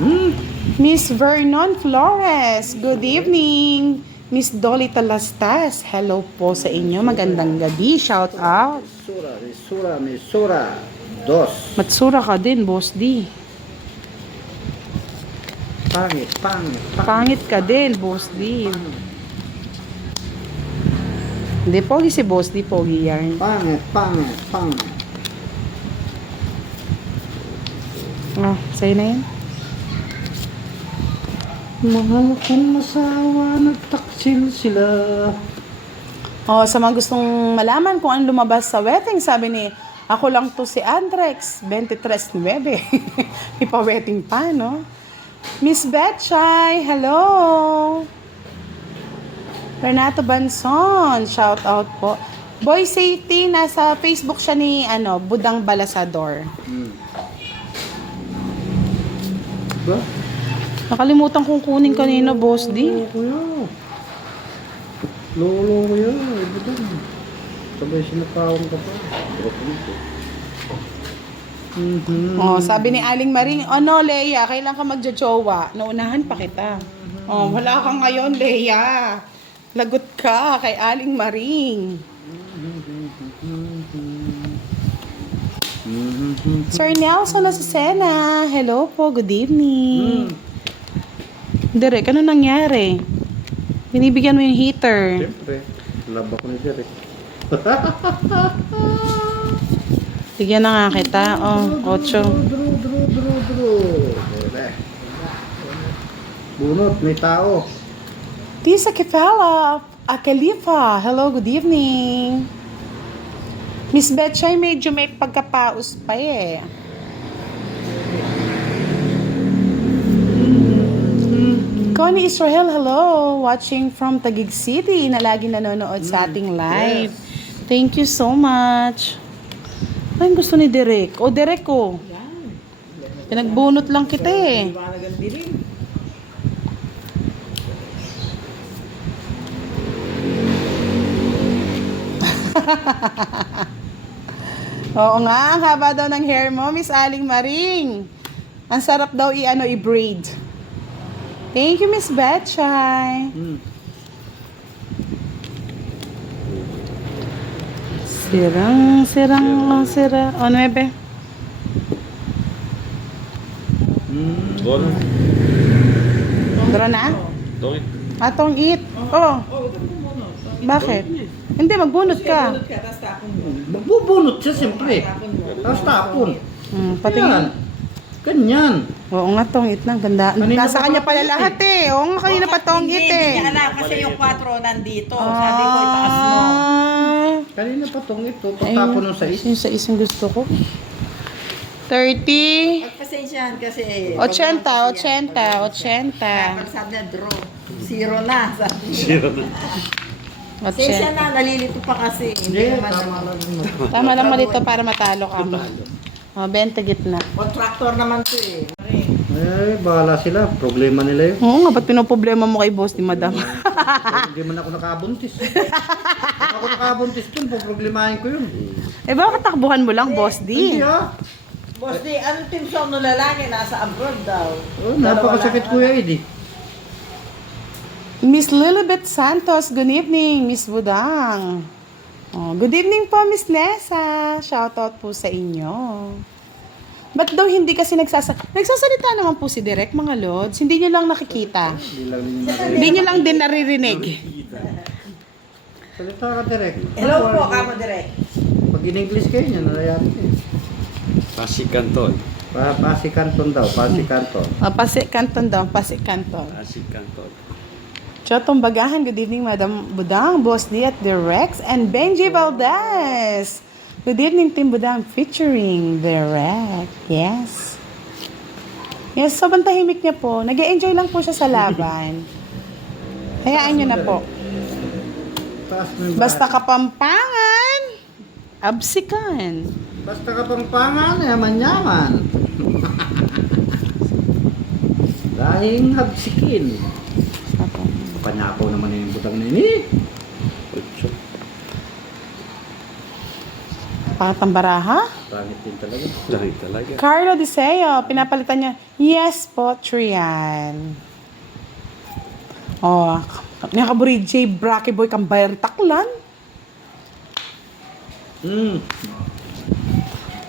Hmm? Miss Vernon Flores, good evening. Miss Dolly Talastas, hello po sa inyo. Magandang gabi. Shout out. Misura. Dos. Matsura ka din, Boss D. Pangit. Pangit ka din, Boss D. Hindi, pogi si Boss D. Pogi yan. Pangit. Oh, sa'yo na yan. Mahal kong masawa, nagtaksil sila. Oh, sa mga gustong malaman kung ano lumabas sa wedding, sabi ni, ako lang to si Andrex, 23.9. Ipa-wedding pa, no? Miss Betchay, hello! Renato Banson, shout out po. Boy Safety, nasa Facebook siya ni Budang Balasador. Ba? Nakalimutan kong kunin kanina, Boss D. Lolo ko yan. Sabay sinakawang ka pa. Oh, sabi ni Aling Maring, Leia, kailan ka magjojowa? Naunahan pa kita. Oh, wala ka ngayon, Leia. Lagot ka kay Aling Maring. Sir Nelson Azucena, hello po, good evening. Derek, ano nangyari? Binibigyan mo yung heater. Siyempre. Love ako ni Derek. Bigyan na nga kita. Oh, 8. Bunot, may tao. Tisa Kefala, Akalifa, hello, good evening. Miss Betchay, medyo may pagkapaus pa eh. Connie Israel, hello. Watching from Taguig City na lagi nanonood sa ating live. Thank you so much. Ay, gusto ni Derek. O, Derek ko. Pinagbunot lang kita eh. Oo nga, ang haba daw ng hair mo, Miss Aling Maring. Ang sarap daw i-braid. Thank you, Miss Betchay. Sira. O, 9. Dura na? Atong eat. Oh. Bakit? Hindi, magbunot ka. Magbubunot siya siyempre. Tapos tapon. Patingin. Ganyan. Oo nga, tong eat na. Ganda. Kanina Nasa pa kanya tong pala eat lahat eh. Oo nga, kanina pa tong eat eh. Hindi niya alam kasi yung 4 nandito. Sabi ko, itaas mo. Kanina pa tong ito. Pagtapon ng sais. Yung sa isang gusto ko. 30. Pagpasensyahan kasi. 80. Sabi na draw. 0 na. Pasensya na, nalilito pa kasi. Hindi, Hindi naman tama naman. lang. Tama lang mo dito para matalo ka mo. O, 20 gitna. Contractor naman to eh. Eh, bahala sila. Problema nila yun. Oo nga, ba't pinoproblema mo kay boss ni madam? Hindi man ako nakabuntis. Kung ako nakabuntis dun, poproblemahin ko yun. Eh, bakit takbuhan mo lang, boss Hindi D? Boss di, anong team song no lalaki? Nasa abroad daw. Oh, napakasakit Kuya Eddie. Miss Lilibet Santos, good evening, Miss Budang. Oh, good evening po, Miss Nessa. Shoutout po sa inyo. Ba't daw hindi kasi nagsasalita naman po si Direk, mga lods? Hindi nyo lang nakikita. Hindi nyo lang din naririnig. Salita ka direct. Hello po, Kamo Direk. Pag in-English kayo niya, nalayari eh. Pasikanton. Pasikanton daw, pasikanton. Pasikanton daw, pasikanton. Pasikanton. Chotong Bagahan, good evening, Madam Budang, Boss D at The Rex, and Benji Valdez. Good evening, Team Budang, featuring The Rex. Yes. Yes, sobrang tahimik niya po. Nag-enjoy lang po siya sa laban. Hayaan niyo na po. Basta Kapampangan, absikan. Basta kapangpangan, yaman-yaman. Dahing habsikin. Panyapaw naman yung butang na ini. Pangat ang baraha. Pangit din talaga. Dahil talaga. Carlo Deseo, pinapalitan niya. Yes po, Trian. Oh, nakaburi J. Bracky Boy kang bayar taklan.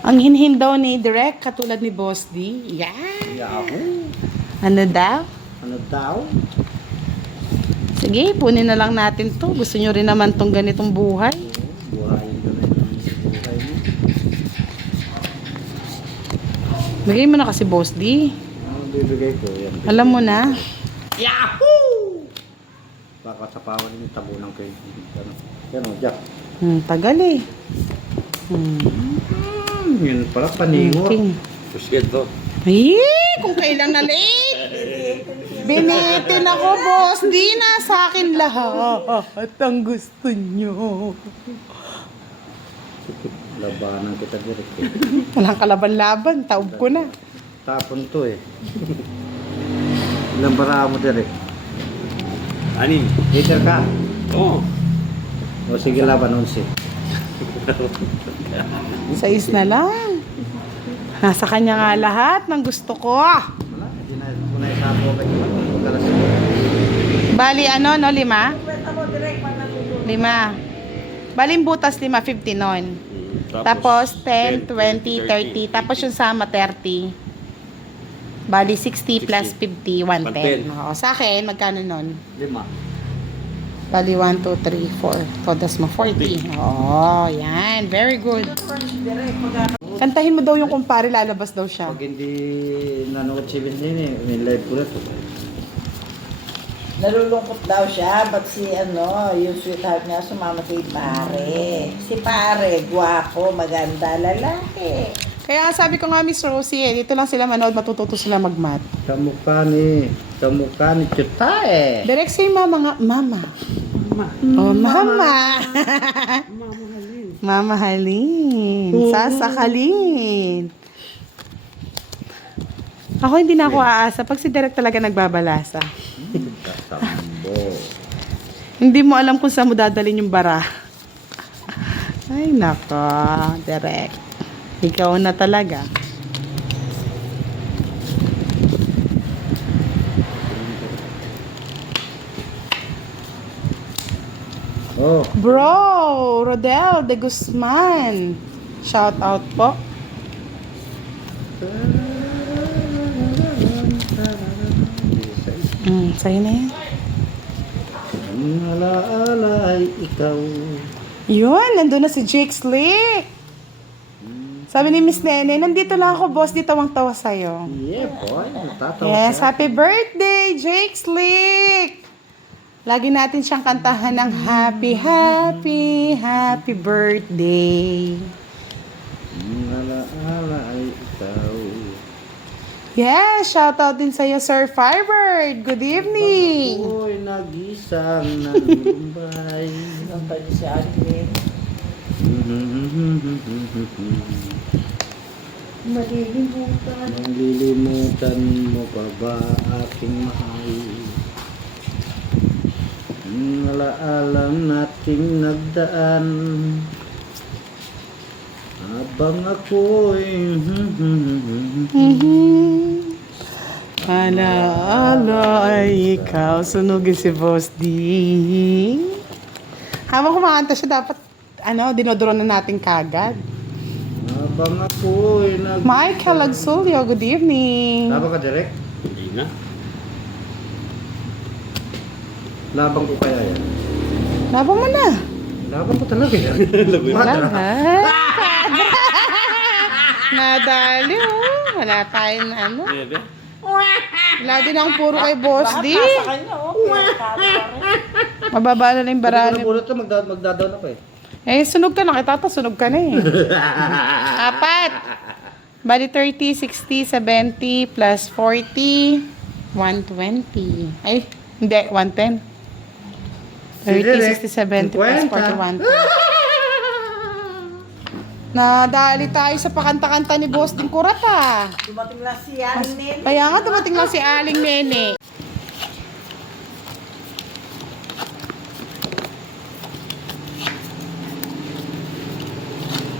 Ang hinhin daw ni Direk, katulad ni Boss D. Yeah. Yahoo! Ano daw? Ano daw? Sige, punin na lang natin to. Gusto nyo rin naman tong ganitong buhay. Buhayin ko na yung buhay mo. Bigay mo na kasi, Boss D. Ano bibigay ko? Yan. Alam mo na. Yahoo! Baka sa pawan yung tabunan ko yung ano. Yan o, Jack. Tagal eh. Yun pala, paningor. King. Push get to. Ay, kung kailan na late. Binitin ako, Boss. Di na sa akin lahat ang gusto nyo. Labanan kita direct eh. Walang kalaban-laban. Taob ko na. Tapon to eh. Ilang bara mo direct? Anin? Hater ka? Oo. O sige laban, 11. Sais na lang. Nasa kanya nga lahat ng gusto ko. Wala, hindi na ko na isapo ka dyan. Pagkalas ko. Bali, ano, no? 5? Kwenta mo direct pag natutulog. 5. Bali, yung butas 5, 50 nun. Tapos 10, 20, 30. Tapos yung sama 30. Bali 60 plus 50, 110. Oo, sa akin, magkano nun? 5. Bali 1, 2, 3, 4. Todas mo 40. Oo, yan. Very good. Direct pag Kantahin mo daw yung kumpare, lalabas daw siya. Pag hindi nanood si Vincent eh, may live ko na to. nalulungkot daw siya, but si yung sweetheart niya sumama kay pare. Si pare, gwapo, maganda, lalaki. Kaya sabi ko nga, Miss Rosie, dito lang sila manood, matututo sila magmat. Kamukha ni Chuta eh. Direct say mama nga, mama. Oh, mama. Mamahalin. Sasakalin. Ako hindi na ako aasa pag si Direk talaga nagbabalasa. Kasambo. Hindi mo alam kung saan mo dadalhin yung bara. Ay, nako, Direk. Ikaw na talaga. Oh, Bro, Rodel de Guzman. Shout out po. Sa'yo na yan. ang alaala ay ikaw. Yun, nandun na si Jake Slick. Sabi ni Miss Nene, nandito lang ako, boss, di tawang-tawa sa'yo. Yeah, boy. Natatawa Yes, siya. happy birthday, Jake Slick! Lagi natin siyang kantahan ng happy, happy, happy birthday. Ang alaala ay ikaw. Yes, shout out din sa'yo, Sir Firebird. Good evening. Ako'y nagisang nalumbay. Ang tali si Alvin. Malilimutan. Malilimutan mo pa ba aking mahal? Ang alaalang nating nagdaan habang ako'y Alaala ay ikaw. Sunugin si Boss D. Habang kumakanta siya, dapat, dinodoro na natin kagad. habang ako'y Michael Agsulio, good evening. Labang ka direct? Hindi na. Labang ko kaya yan? Labang mo na. Labang ko talaga yan. Laban. Nadali, oh. Wala tayong Bebe? Wala din ang puro kay Boss Lahat D. nasa kanya, Kaya rin. Mababa na lang yung barali. Nagulat to, magdadaw na ko eh. Eh, sunog ka na. Kita sunog ka na eh. 4. Bali 30, 60, 70, plus 40, 120. Ay, hindi, 110. 30, 60, 70, plus 40, 110. Nadali tayo sa pakanta-kanta ni Boss Ding Kurat ah. Dumating lang si Aling Nene. Kaya nga dumating lang si Aling Nene.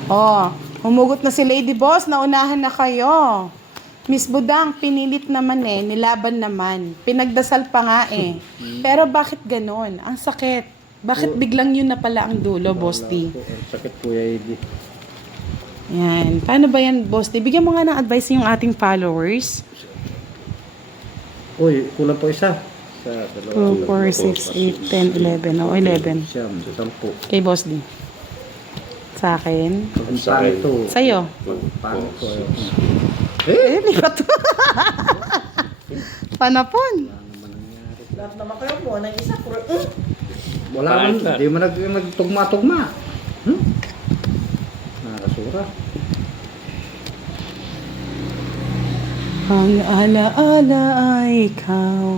Oh, humugot na si Lady Boss, naunahan na kayo. Miss Budang, pinilit naman nilaban naman. Pinagdasal pa nga Pero bakit ganon? Ang sakit. Bakit biglang yun na pala ang dulo, Boss D? Ang sakit po yan. Yan. Paano ba yan, Boss D? Bigyan mo nga ng advice yung ating followers. Uy, kulang po isa. 2, 4, 6, 8, 10, 11. O, 11. Siyam, 10. Kay Boss D. Sa akin. Ang pangit to. Sa'yo. Pangit ko. Di ba to? Panapon. Lahat naman kayo mo, ng isa, Wala man, di mo nagtugma-tugma. Nakasura. Ang alaala ay ikaw.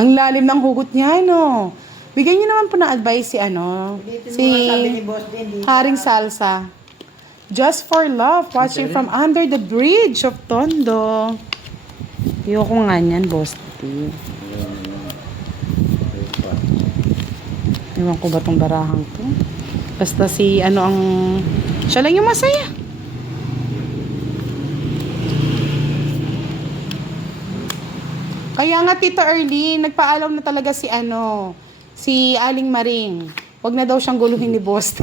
Ang lalim ng hugot niya, no? Bigyan niyo naman po ng advice si si sabi ni Boss din, Haring Salsa. Just for love, watching from under the bridge of Tondo. Ayoko nga niyan, Boss. Ewan ko ba tong barahang to? Basta si siya lang yung masaya. Kaya nga, Tita Early, nagpaalam na talaga si Aling Maring. Huwag na daw siyang guluhin ni Boss.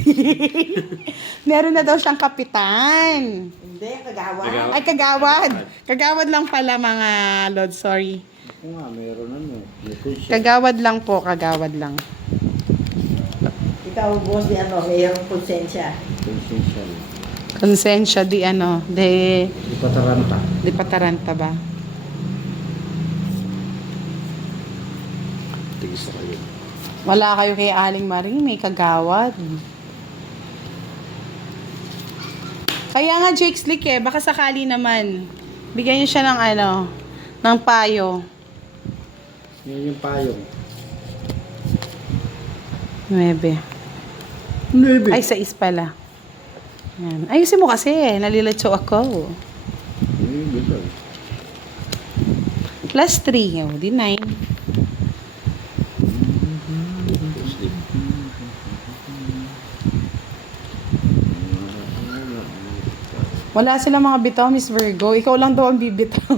Meron na daw siyang kapitan. Hindi, kagawa. Ay, kagawad. Kagawad lang pala, mga Lord. Sorry. Ako nga, meron may conscience. Kagawad lang po, kagawad lang. Ikaw, Boss, mayroong konsensya. Consciential. Konsensya di Di pataranta. di pataranta ba? Tigis na kayo. Wala kayo kay Aling Maring, may kagawad. Kaya nga, Jake Slick baka sakali naman. Bigyan niyo siya ng ng payo. Yan yung payong. 9. 9. Ay, 6 pala. Yan. Ayusin mo kasi, nalilatso ako. Plus 3, di 9. Wala silang mga bitaw, Miss Virgo. Ikaw lang daw ang bibitaw.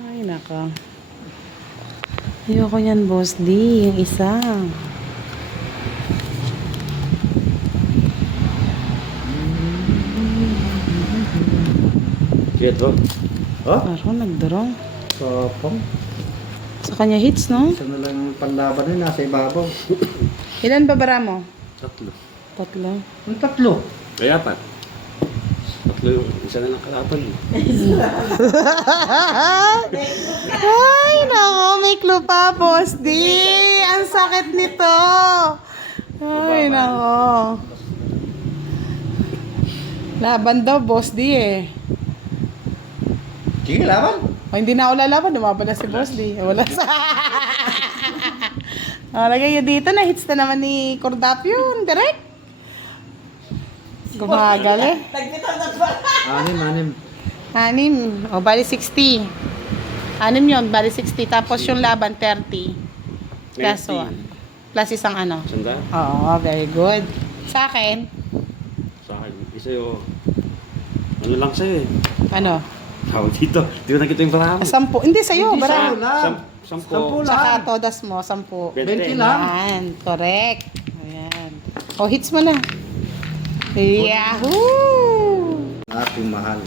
Ay, naka. Ayoko yan, Boss D. Yung isa. Kaya draw. Ha? Araw, nagdraw. Kapang. Sa kanya hits, no? Isa na lang yung panlaban nasa ibabaw. Ilan ba bara mo? 3. 3. Ang 3. Ay, 4. 3 yung isa na lang kalaban. Ay, nako, may clue pa, Boss D. Ang sakit nito. Ay, nako. Laban daw, Boss D Sige, laban. O, hindi na ako lalaban. Lumaban na si Boss D. Wala sa... Lagay nyo dito na. Hits na naman ni Cordapio. Direct. Gumagal Nagbitaw na ba? 6. 6. O, bali 60. 6 yun. Bali 60. Tapos yung laban, 30. Plus 1. Plus isang Sanda? Oo, very good. Sa akin, Sa akin. Isa yung... Ano lang sa'yo ano? Tawag dito. Di ba nakita yung parang? 10. Hindi, sa'yo. Hindi Bara. sa'yo lang. 10. Saka todas mo, 10. 20 lang. Ayan, correct. Ayan. O, hits mo na. Yahoo! Ating mahal.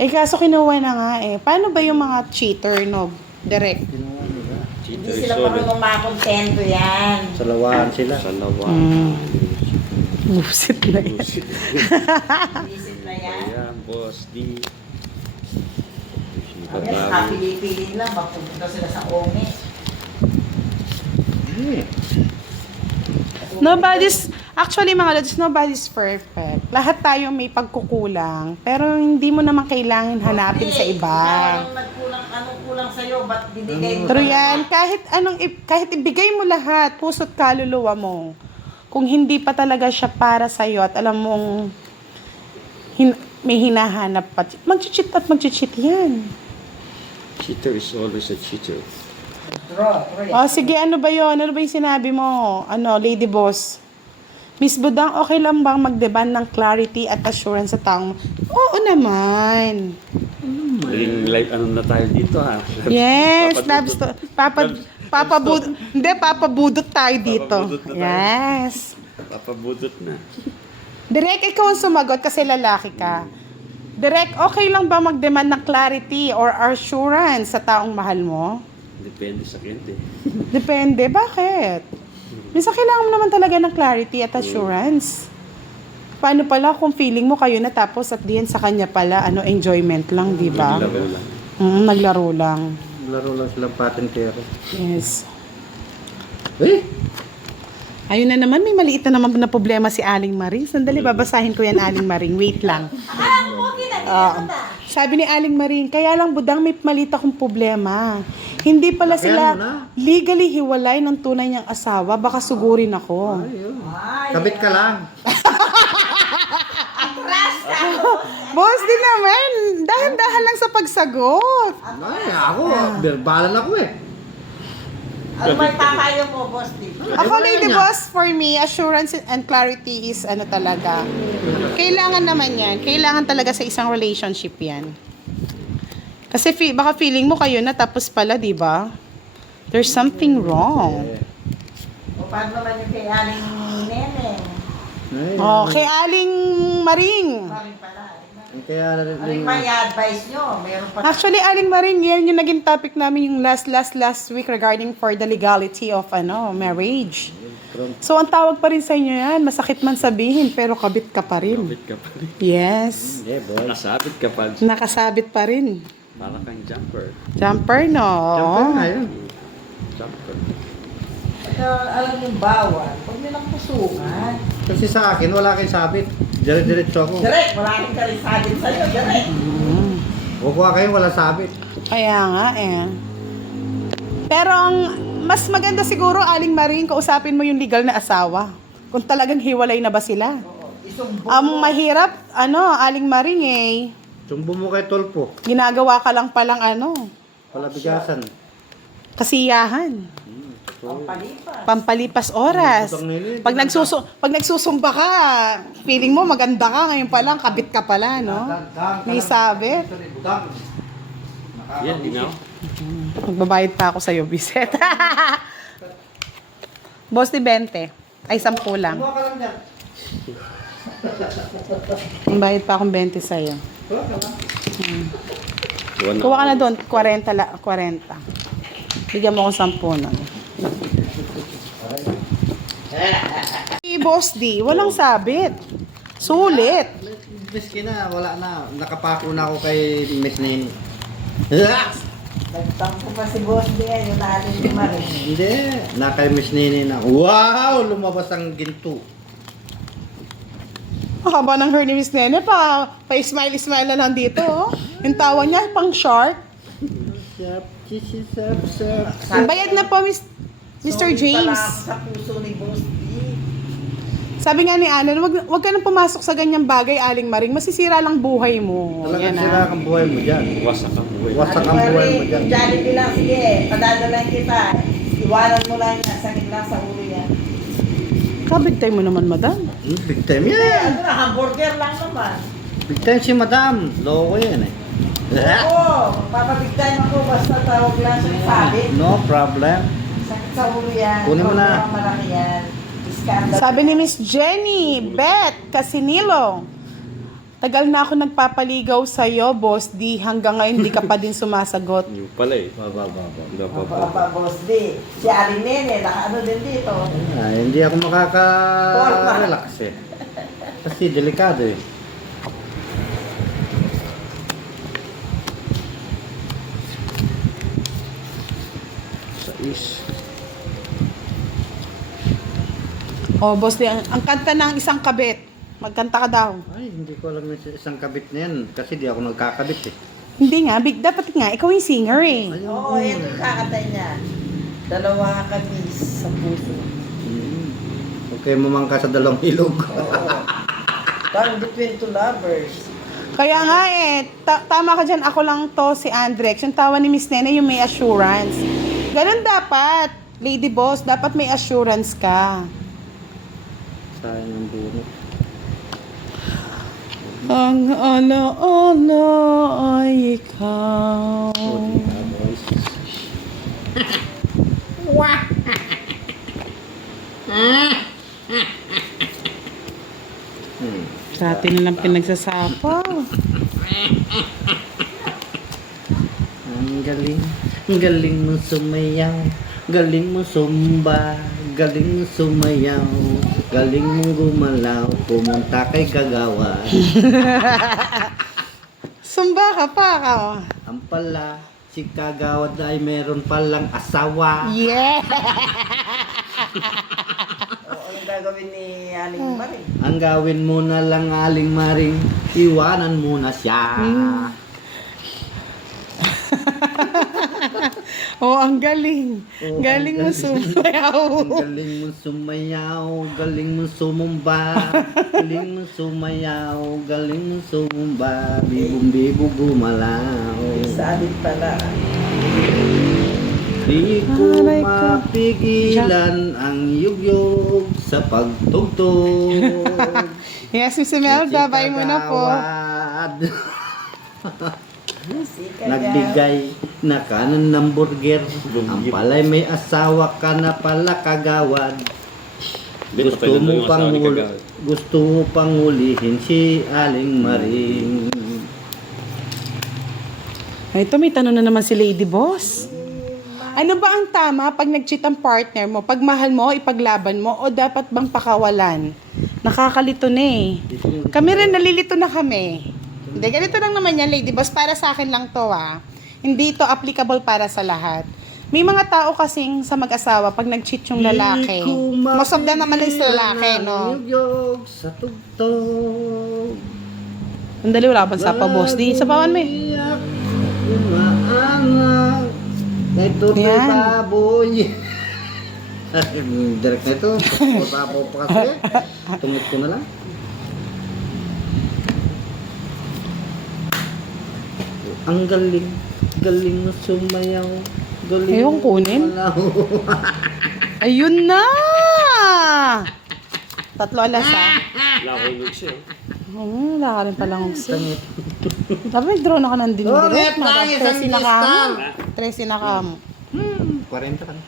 Kaso kinuha na nga Paano ba yung mga cheater, no? Direct. Ginawa nila. Hindi sila marunong makontento yan. Sa lawaan sila. Sa lawa. Busit na yan. Isip na yan. Ayan, Boss D. Ang yan, nakapili-pili lang. Magpupunta sila sa onge. Actually mga lods, nobody's perfect. Lahat tayo may pagkukulang. Pero hindi mo naman kailangan hanapin sa iba. Anong kulang sa'yo? Ba't binigay mo? Pero yan, kahit ibigay mo lahat, puso't kaluluwa mo, kung hindi pa talaga siya para sa'yo at alam mong may hinahanap pa, mag-cheat at mag-cheat yan. Cheater is always a cheater. Oh, sige, ano ba yon? Ano ba yung sinabi mo? Ano, Lady Boss? Miss Budang, okay lang bang mag-demand ng clarity at assurance sa taong... Oo naman. Naging live ano na tayo dito ha. Yes, Papadudot. Hindi, papabudot tayo dito. Papabudot na tayo. Yes. Papabudot na. Direk, ikaw ang sumagot kasi lalaki ka. Direk, okay lang ba mag-demand ng clarity or assurance sa taong mahal mo? Depende sa cliente. Depende, bakit? Minsan kailangan mo naman talaga ng clarity at assurance. Paano pala kung feeling mo kayo na tapos at the end sa kanya pala, enjoyment lang, di ba? Naglaro lang. Naglaro lang. Laro lang silang patentero. Yes. Eh! Ayun na naman, may maliit na naman na problema si Aling Maring. Sandali, babasahin ko yan, Aling Maring. Wait lang. Sabi ni Aling Maring, kaya lang Budang may maliit akong problema. Hindi pala Lakayan sila mo na. legally hiwalay ng tunay niyang asawa. Baka sugurin ako. Ayun. Kabit ka lang. Boss, din naman. Dahan-dahan lang sa pagsagot. Ay, ako. Verbalan ako eh. Ano may papayo mo, Boss D? Ako, wala Lady niya. Boss, for me, assurance and clarity is talaga. Kailangan naman yan. Kailangan talaga sa isang relationship yan. Kasi baka feeling mo kayo na tapos pala, di ba? There's something wrong. O paano naman yung kay Aling Neneng? Ay, Oh, kay Aling Maring. Maring pala. kaya Ano yung may advice nyo? Meron pa Actually, Aling Maring, yan yung naging topic namin yung last week regarding for the legality of marriage. So, ang tawag pa rin sa inyo yan, masakit man sabihin, pero kabit ka pa rin. Kapit ka pa rin. Yes. Yeah, boy. Nakasabit ka pa. Nakasabit pa rin. Para kang jumper. Jumper, no? Siyempre nga yun. Jumper. alam yung bawal. Huwag nyo lang pusungan. Kasi sa akin, wala kayong sabit. Dire-diretso ako. Direk, wala kang karisadin sa'yo. Direk. Kukuha kayo, wala sabit. Kaya nga eh. Pero ang mas maganda siguro, Aling Maring, kausapin mo yung legal na asawa. Kung talagang hiwalay na ba sila. Isumbong Ang mahirap, Aling Maring Sumbo mo kay Tolpo. ginagawa ka lang palang Palabigasan. kasiyahan. ang palipas. Pampalipas oras. Pag nagsusumba ka, feeling mo maganda ka, ngayon pa lang, kabit ka pala, no? May sabit. Yan, gingaw. Magbabayad pa ako sa'yo, Biset. Boss ni 20. Ay, 10 lang. Kumuha ka lang dyan. Magbayad pa akong 20 sa'yo. Kuha ka lang. Kuha ka na doon, 40. Bigyan mo akong 10 nun. Boss D, walang sabit. Sulit. Miski na, wala na. Nakapako na ako kay Miss Nini. Nagtampo pa si Boss D yung natin ni Maring. Hindi. Na kay Miss Nini na. Wow! Lumabas ang ginto. Haba ng hair ni Miss Nene pa-smile-smile na lang dito. Oh. Yung tawa niya, pang shark. Sap, chichi, sap, sap. Bayad na po, Mr. James. Sa puso ni Boss D. Sabi nga ni Alan, wag ka nang pumasok sa ganyang bagay, Aling Maring. Masisira lang buhay mo. Talagang Yan, sira ang buhay mo dyan. Wasak ang buhay. Wasak ang buhay mo dyan. Jollibee lang, sige. Padadalain kita. Iwanan mo lang yan. Sakit lang sa ulo yan. Kabig time mo naman, madam. Big time Hindi, yan. ano na, hamburger lang naman. Big time si Madam. Loko yan eh. Oo, papabigtayin ako basta tawag lang siya sabi. No problem. Sakit sa ulo yan. Kunin mo na. Huwag malaki yan. Iskandal. Sabi ni Miss Jenny, Beth, Casinilo, tagal na ako nagpapaligaw sa'yo, Boss D. Hanggang ngayon, di ka pa din sumasagot. Yung pala eh. Baba. Aba, Boss D. Si Aling Nene, nakaano din dito. Hindi ako makaka-relax eh. Kasi delikado eh. Sa is. Oh, Boss D, ang kanta ng isang kabit. Magkanta ka daw. Ay, hindi ko alam yung isang kabit na yan. Kasi di ako nagkakabit eh. Hindi nga, dapat nga, ikaw yung singer eh. Oo, yan yung kakatay niya. Dalawa kami sa puso. Okay, mamangka sa dalawang ilog. Oo. Parang between two lovers. Kaya nga tama ka dyan, ako lang to si Andrex. Yung tawa ni Miss Nene, yung may assurance. Ganun dapat. Lady boss, dapat may assurance ka. Sayang ang bunot. Ang ala-ala ay ikaw. Boys. Sa atin na lang pinagsasapaw. Ang galing. Ang galing mo sumayaw. Galing mo sumba. Galing mo sumayaw. Galing mo gumalaw. Pumunta kay Kagawa. Sumba ka pa ka. Ang pala, si Kagawad ay meron palang asawa. Yeah! O, anong gagawin ni Aling Marie? Ang gawin mo na lang aling maring, iwanan mo na siya. Oh, ang galing. Oh, Galing mo ang sumayaw. Ang galing mo sumayaw, galing mo sumumba, galing mo sumayaw, galing mo sumumba, bibong-bibo gumalaw. Sa amin pala. Di ko Aray ko. mapigilan ang yugyog sa pagtugtog. Yes, Miss Imelda, bye mo na po. Kagawad. Si Kagawad. Nagbigay na kanan ng burger. Ang pala'y may asawa ka na pala Kagawad. Gusto mo pang hulihin si Aling Maring. Ay, ito may tanong na naman si Lady Boss. Ano ba ang tama pag nag-cheat ang partner mo? Pag mahal mo, ipaglaban mo o dapat bang pakawalan? Nakakalito na eh. Kami rin nalilito na kami. Hindi, ganito lang naman yan, Lady Boss. Para sa akin lang to Hindi ito applicable para sa lahat. May mga tao kasing sa mag-asawa, pag nag-cheat yung lalaki, most of them naman is lalaki, no? Yugyog sa tugtog. Sandali, wala pa sa boss. Di, sabawan mo eh. Umaanak. Ito Yan. baboy. Direct na ito. Papo pa kasi. Tumot ko na lang. Ang galing. Galing mo sumayaw. Galing Ayun, kunin. gumalaw. Ayun na! 3 alas Lakinig siya. wala ka rin palang ugsi. Dapat drone ako ng Oh, dindirect. net lang, isang 13 na ka mo. lista. 13 na ka mo. 40 ka na.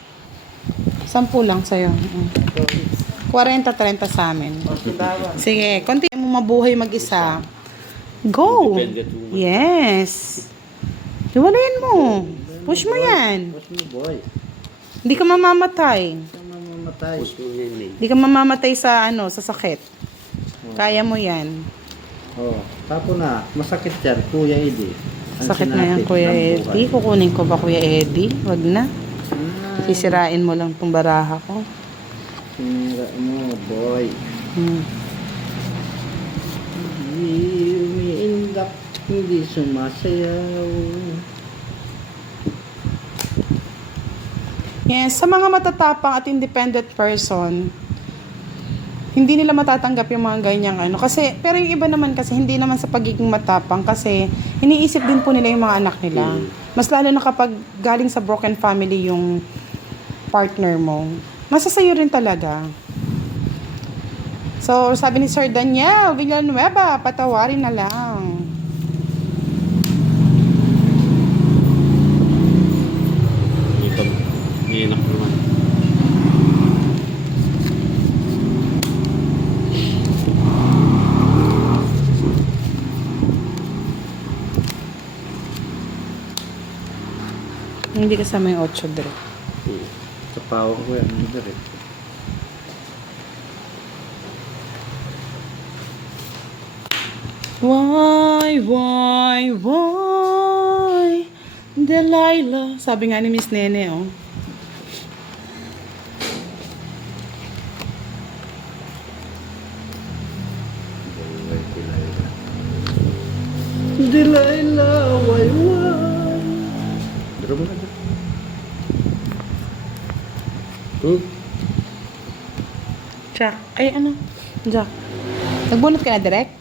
10 lang sa'yo. 40-30 sa amin. O, si Bawang. Sige, konti mo mabuhay mag-isa. Go! Independent woman. Yes! Iwalayin mo. Push mo yan. Push mo, boy. Hindi ka mamamatay. Ikaw mamamatay. Push mo yan eh. Hindi ka mamamatay sa sa sakit. Kaya mo yan. Oh, tapo na. Masakit yan, Kuya Eddie. Ang Sakit na yan, sinapit Kuya ng Eddie. buhay. Kukunin ko ba, Kuya Eddie? Wag na. Ah, Sisirain mo lang tong baraha ko. sinira mo, boy. Hmm. Hindi umiindak, hindi sumasayaw. Yes, sa mga matatapang at independent person, hindi nila matatanggap yung mga ganyang Kasi, pero yung iba naman kasi, hindi naman sa pagiging matapang kasi iniisip din po nila yung mga anak nila. Mas lalo na kapag galing sa broken family yung partner mo, masasayo rin talaga. So, sabi ni Sir Daniel Villanueva, patawarin na lang. Iinak naman. Hindi kasama yung 8 direct. Sa pawang ko yan, hindi rin. Why, Delilah. Sabi nga ni Miss Nene, Delilah, why? Drum na drum. Jack. Ay, Jack. Nagbunot ka na direct?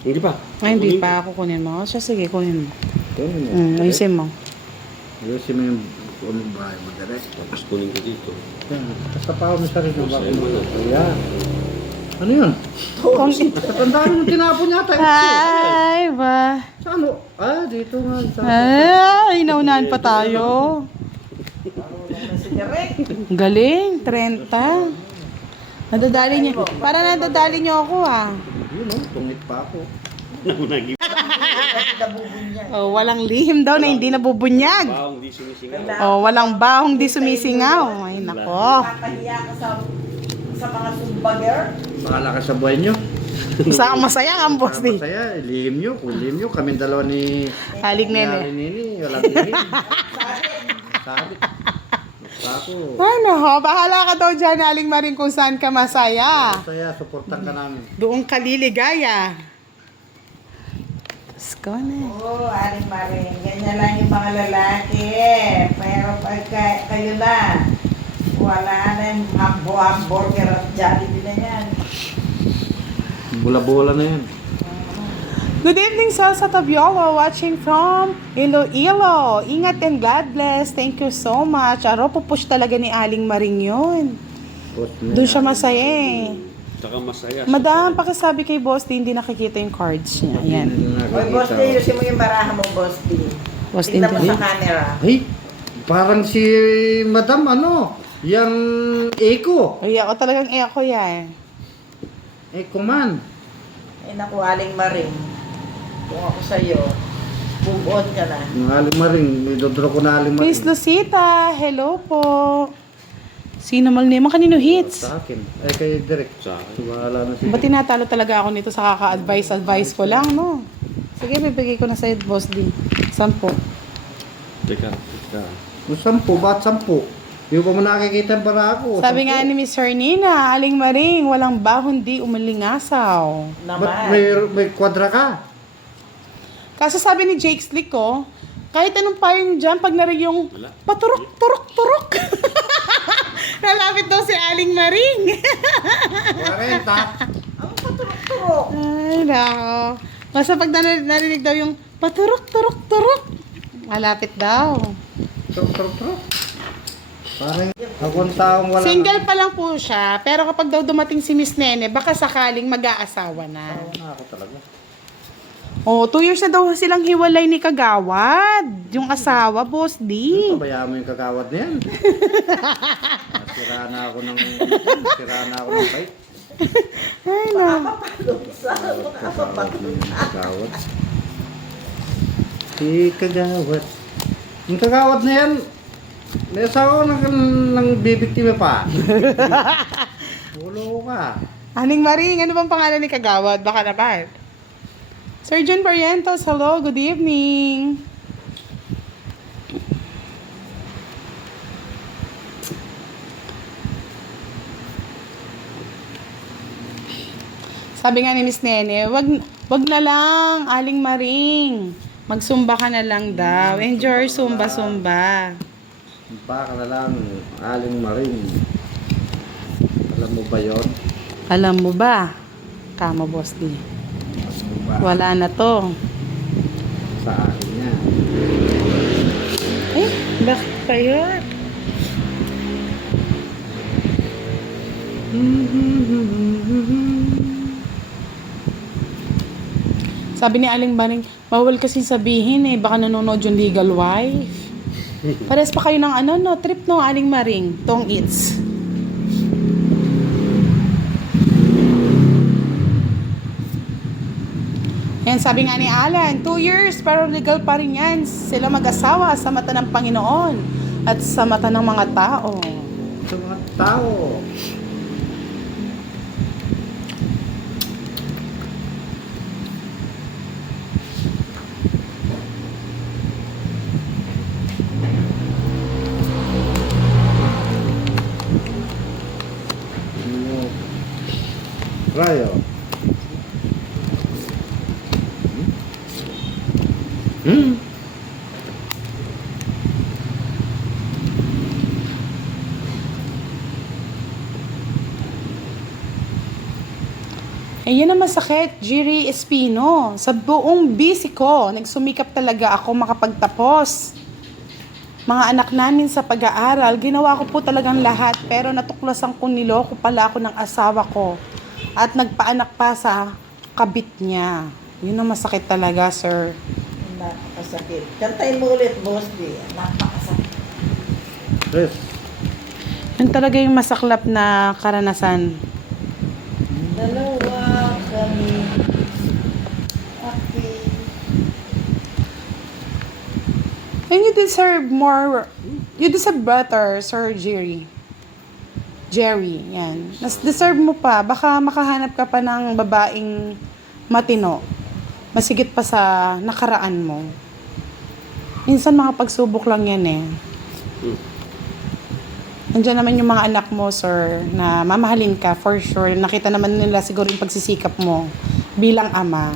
Hindi pa. Ay, hindi pa. Ako kunin mo. Siya, sige, kunin mo. Ayusin mo. Ayusin mo. Ayusin mo yung Kunin ba yung madalas? Tapos kunin ko dito. Yan. Basta pa ako ng sarili ko. Sa'yo mo na. Ayan. Ano yun? Kung Basta tandaan mo tinapon yata. Ay, ba? Sa ano? Ah, dito nga. Ay, naunahan pa tayo. Si Derek. Galing, 30. Nadadali niyo. Para nadadali niyo ako ah. Yun o, tungit pa ako. Kasi nabubunyag. Oh, walang lihim daw na hindi nabubunyag. Baong di sumisingaw. Oh, walang bahong di sumisingaw. Ay, nako. Kakahiya ka sa mga sumbager. Bahala ka sa buhay nyo. Sa masaya ang boss di. Masaya, lihim nyo. Kung lihim nyo, kami dalawa ni... Halig ni nene. Ari Nini. Walang lihim. Sabi. Basta ako. Ano ho, bahala ka daw dyan, Aling Maring, kung saan ka masaya. Masaya, supportan ka namin. Doon ka liligaya. Let's go na. Oo, Aling Maring. Ganyan lang yung mga lalaki. Pero pagka kayo na, wala na yung hamburger at Jollibee na yan. Bula-bula na yan. Good evening, Salsa Tabiolo, watching from Iloilo. Ingat and God bless. Thank you so much. Aro, pupush talaga ni Aling Maring yun. Doon siya masaya eh. Tsaka masaya. Madam, pakisabi kay Boss D, hindi nakikita yung cards niya. Ayan. Oy, Boss D, yusin mo yung baraha mo, Boss D. Boss D, Tingnan mo hindi. sa camera. Ay, parang si Madam ano, yung Eco. Ay, ako talagang ako yan. Eco man. Ay, naku, Aling Maring. Kung ako sa'yo, move on ka na. Yung Aling Maring, may dodro ko na Aling Maring. Miss Lucita, hello po. Sino mal naman kanino hits? Sa akin. Ay, kay Direk. Sa akin. Sumahala na siya. Ba't tinatalo talaga ako nito sa kaka-advise ko lang, no? Sige, bibigay ko na sa'yo, Boss D. 10. Teka. Yung 10, ba't 10? Yung ko mo nakikita para ako. Sabi 10. nga ni Miss Hernina, Aling Maring, walang bahon di umalingasaw. Ba't Naman. may kwadra ka? Kaso sabi ni Jake Slick ko, kahit anong payo niyo dyan, pag narinig yung Wala. paturok, turok, turok. Nalapit daw si Aling Maring. 40. Ang paturok-turok. Ay, nako. Basta pag narinig daw yung paturok, turok, turok, malapit daw. Truk. Parang akong taong wala. Single pa lang po siya, pero kapag daw dumating si Miss Nene, baka sakaling mag-aasawa na. Na ako talaga. Oh, 2 years na daw silang hiwalay ni Kagawad. Yung asawa, Boss D. Pabayaan mo yung kagawad na yan. Sira na ako ng bike. Ay, na. Makapapatulog sa Kagawad. Si kagawad. Yung kagawad na yan, may asawa ng bibiktima pa. Ulo ka. Aling Maring, ano bang pangalan ni Kagawad? Baka naman. Sir John Barrientos, hello, good evening. Sabi nga ni Miss Nene, wag na lang, Aling Maring. Magsumba ka na lang daw. Enjoy sumba-sumba. Baka na lang, Aling Maring. Alam mo ba yun? Alam mo ba? Kama, Boss D. Alam mo ba? Wala na to. Sa akin niya. Eh, bakit pa yun? Sabi ni Aling Maring, bawal kasi sabihin eh, baka nanonood yung legal wife. Pares pa kayo ng ano, no, trip no, Aling Maring, tong eats. Yan, sabi nga ni Alan, 2 years, pero legal pa rin yan. Sila mag-asawa sa mata ng Panginoon at sa mata ng mga tao. Sa mga tao. Rayo. Ayan ang masakit, Jiri Espino. Sa buong busy ko, nagsumikap talaga ako makapagtapos. mga anak namin sa pag-aaral. Ginawa ko po talagang lahat, pero natuklasan kong niloko pala ako ng asawa ko at nagpaanak pa sa kabit niya. Yun ang masakit talaga, sir. Napakasakit. Kantayin mo ulit, Boss D. Napakasakit. Chris. Yun talaga yung masaklap na karanasan. Dalawa kami. Okay. And you deserve more, you deserve better, Sir Jerry. Jerry, yan. Deserve mo pa. Baka makahanap ka pa ng babaeng matino. Masigit pa sa nakaraan mo. Minsan mga pagsubok lang yan eh. Nandiyan naman yung mga anak mo, sir, na mamahalin ka, for sure. Nakita naman nila siguro yung pagsisikap mo bilang ama.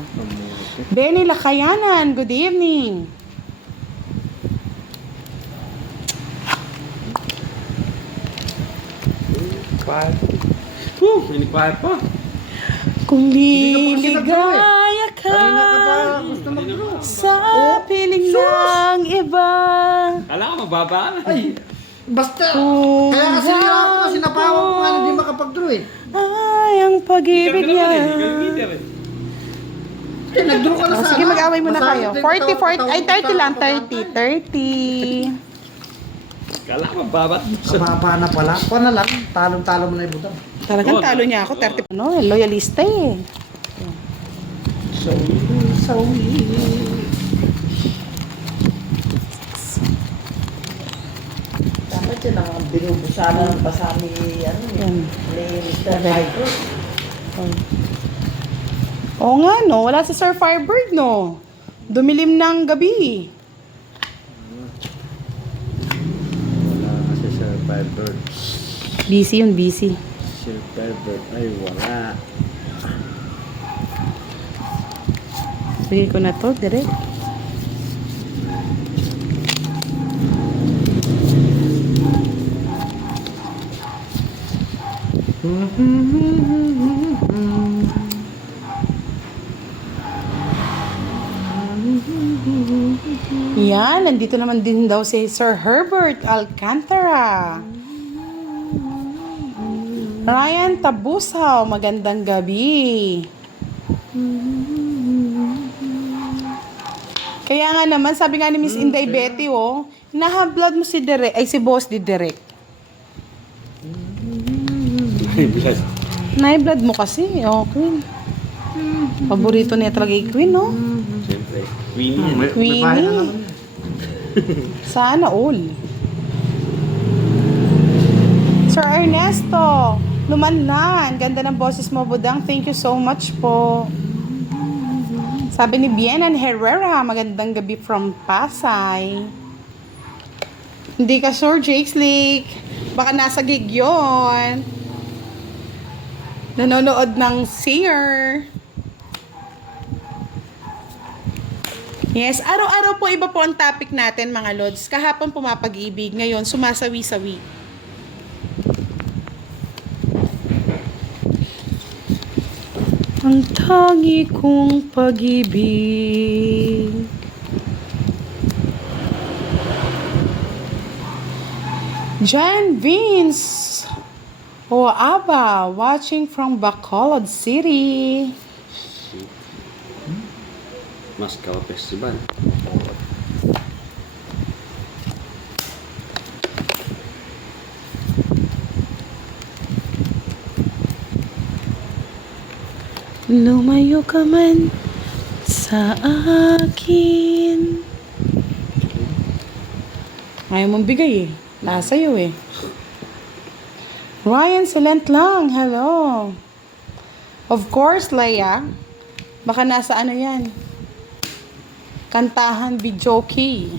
Benny Lakayanan, good evening. Quiet. Hindi quiet pa. Kung Hindi ka pa kasi nag-draw liligaya ka Kanina ka pa gusto mag-draw. sa piling ng iba. Kala ko mababa. Ay, basta. Kung Kaya kasi ako, sinapawan ko nga hindi makapag-draw eh. ay ang pag-ibig niya. Eh, nag-draw ka na Oh, sana. sige, mag-away muna Basta kayo. hindi 40, 40, ay 30 lang, tawag- 30. Kala ko mababa. Kababa na pala. Kuha na lang. Talong-talo mo na yung butang. Talagang Oh, talo niya ako, 30. No, loyalista eh. Dapat yun ang binubusana ng pasami, ano, Yan. ni Mr. Piper. Oo nga, no. Wala si Sir Firebird, no. Dumilim ng gabi. Wala kasi Sir Firebird. Busy yun, busy. Sir Firebird ay wala. Bigay ko na to, direct. Yan, nandito naman din daw si Sir Herbert Alcantara. Ryan Tabusaw, magandang gabi. Kaya nga naman, sabi nga ni Miss Inday Betty, oh, hinahablad mo si Derek, ay si Boss di Derek. Bilas. Nai-blood mo kasi, oh, Queen. Paborito niya talaga yung Queen, no? Siyempre. Queenie. May Queenie. bahay na naman yan. Sana all. Sir Ernesto, lumanlan. Ganda ng boses mo, Budang. Thank you so much po. Sabi ni Bienan Herrera, magandang gabi from Pasay. Hindi ka sure, Jakes Lake. Baka nasa gig yun. Nanonood ng Seer. Yes, araw-araw po iba po ang topic natin mga Lods. Kahapon pumapag-ibig, ngayon sumasawi-sawi. Ang tangi kong pag-ibig. Jan Vince o Aba, watching from Bacolod City. Mascao Festival. Lumayo ka man sa akin. Ayaw mong bigay eh. Nasa iyo eh. Ryan Silent lang. Hello. Of course, Leia. Baka nasa ano yan. Kantahan, videoke.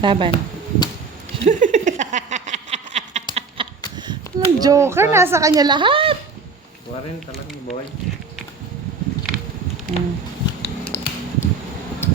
Laban. Ang Joker, nasa kanya lahat. Wala rin talagang boy. Mm.